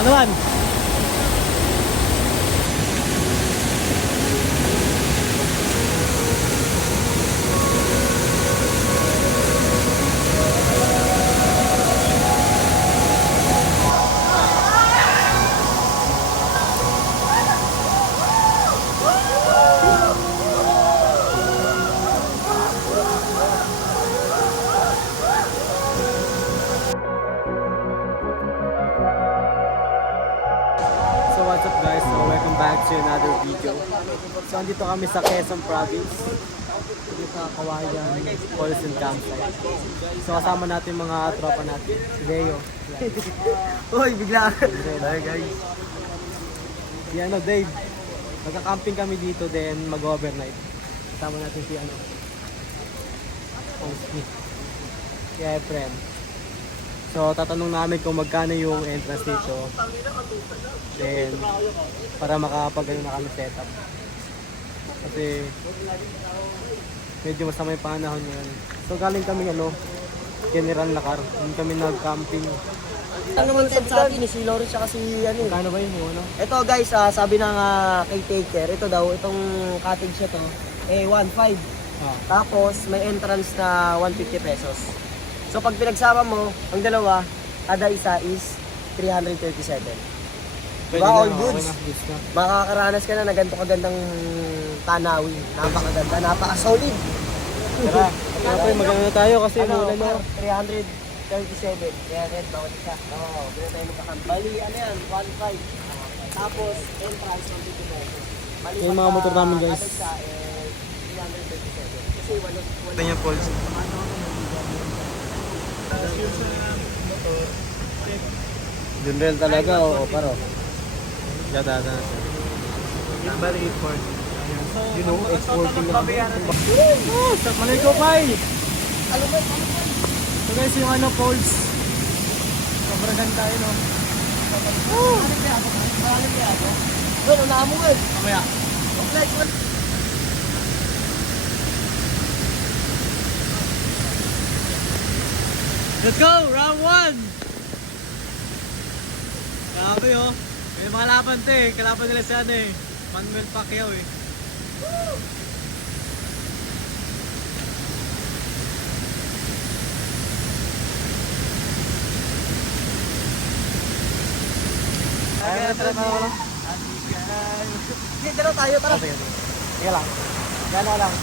Ano man? So what's up guys? So welcome back to another video. So andito kami sa Quezon Province. Dito sa Kawayan Falls and Campsite. So kasama natin mga tropa natin. Si Leo. Uy, bigla. Hi guys. Si Dave. Magka-camping kami dito then mag-overnight. Kasama natin si si Efren. So tatanong namin kung magkano yung entrance dito. Then para makapag na kami setup. Kasi medyo masama yung panahon ngayon. So galing kami General Lakar. Hindi kami nag-camping. Ano naman sa atin, si Lawrence siya kasi Magkano ba yun yung Ito guys, sabi ng caretaker, ito daw, itong cottage na to, 1.5. Tapos may entrance na 150 pesos. So pag pinagsama mo, ang dalawa, kada isa is 337. Diba, all goods? Makakaranas ka na na ganito kagandang tanawin. Napakaganda, napaka-solid. Tara, maganda na tayo kasi mula na. 337. Kaya red, bawat isa. Oo, pwede tayo magkakampi. Bali, ano yan, 1.5. Tapos, entrance, 150 pesos. Bali, Yung mga motor namin guys. kada isa, 337. Kasi wala. Ito yung Falls. General talaga o paro? Gada na. Bali 840. You know, 840 lang. Oh, sa Malayko Pai! So guys, yung Falls. Sobrang ganda yun Doon, unahan mo eh. Mamaya. Let's go! Round 1! Grabe may mga laban to kalaban nila si Manuel Pacquiao Sige, dalaw tayo, tara. Sige lang. Gano'n lang.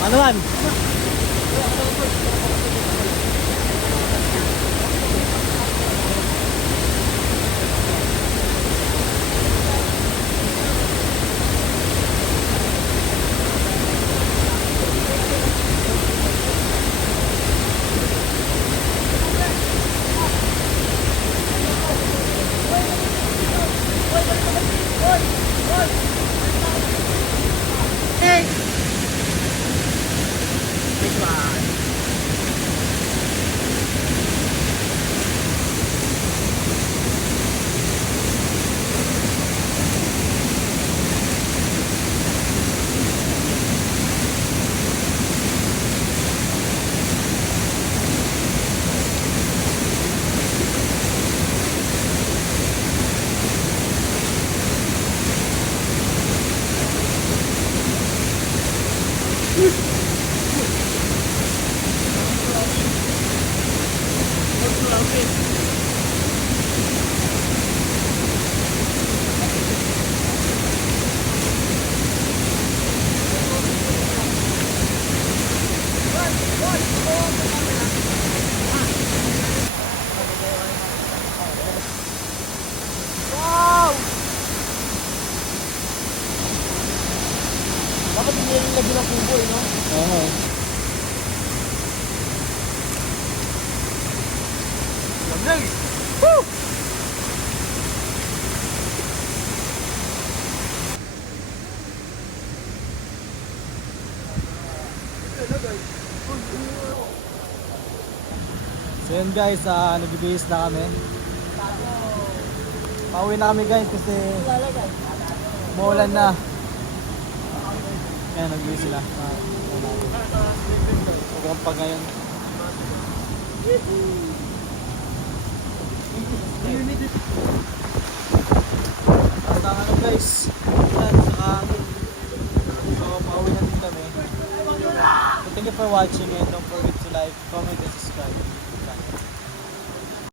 Ano man? Wow! Dapat hindi yung lagi ng kubo eh, no? Oo. Lamig! So yun guys, nagbibihis na kami. Pauwi na kami guys kasi umuulan na. Ayan, nagbihis sila. Pagkampag ngayon. Basta ano guys, yan, saka hangin. So pauwi na din kami. So thank you for watching and don't forget to like, comment, and subscribe.